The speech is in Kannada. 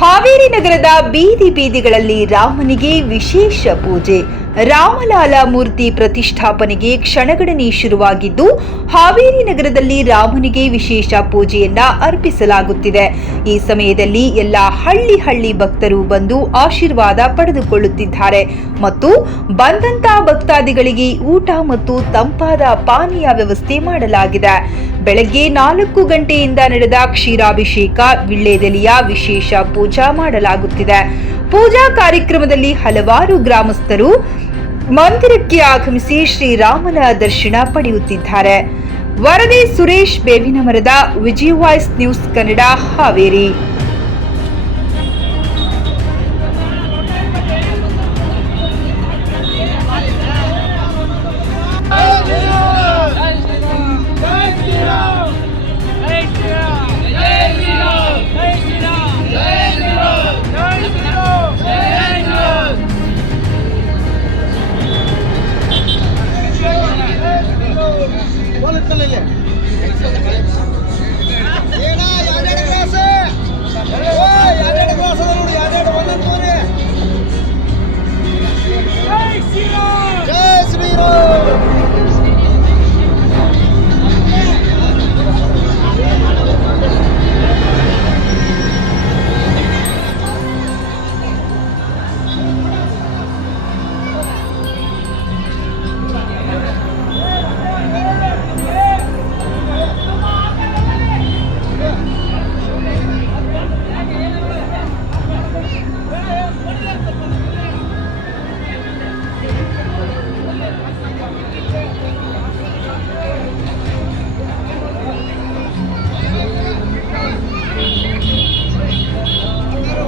ಹಾವೇರಿ ನಗರದ ಬೀದಿ ಬೀದಿಗಳಲ್ಲಿ ರಾಮನಿಗೆ ವಿಶೇಷ ಪೂಜೆ. ರಾಮಲಾಲ ಮೂರ್ತಿ ಪ್ರತಿಷ್ಠಾಪನೆಗೆ ಕ್ಷಣಗಣನೆ ಶುರುವಾಗಿದ್ದು, ಹಾವೇರಿ ನಗರದಲ್ಲಿ ರಾಮನಿಗೆ ವಿಶೇಷ ಪೂಜೆಯನ್ನ ಅರ್ಪಿಸಲಾಗುತ್ತಿದೆ. ಈ ಸಮಯದಲ್ಲಿ ಎಲ್ಲ ಹಳ್ಳಿ ಭಕ್ತರು ಬಂದು ಆಶೀರ್ವಾದ ಪಡೆದುಕೊಳ್ಳುತ್ತಿದ್ದಾರೆ ಮತ್ತು ಬಂದಂತ ಭಕ್ತಾದಿಗಳಿಗೆ ಊಟ ಮತ್ತು ತಂಪಾದ ಪಾನೀಯ ವ್ಯವಸ್ಥೆ ಮಾಡಲಾಗಿದೆ. ಬೆಳಗ್ಗೆ 4 ಗಂಟೆಯಿಂದ ನಡೆದ ಕ್ಷೀರಾಭಿಷೇಕ, ವಿಳ್ಳೆದೆಲೆಯ ವಿಶೇಷ ಪೂಜಾ ಮಾಡಲಾಗುತ್ತಿದೆ. ಪೂಜಾ ಕಾರ್ಯಕ್ರಮದಲ್ಲಿ ಹಲವಾರು ಗ್ರಾಮಸ್ಥರು ಮಂದಿರಕ್ಕೆ ಆಗಮಿಸಿ ಶ್ರೀರಾಮನ ದರ್ಶನ ಪಡೆಯುತ್ತಿದ್ದಾರೆ. ವರದಿ ಸುರೇಶ್ ಬೇವಿನಮರದ, ವಿಜಯ್ ವಾಯ್ಸ್ ನ್ಯೂಸ್ ಕನ್ನಡ, ಹಾವೇರಿ. ಜೈ ಶ್ರೀರಾಮ್.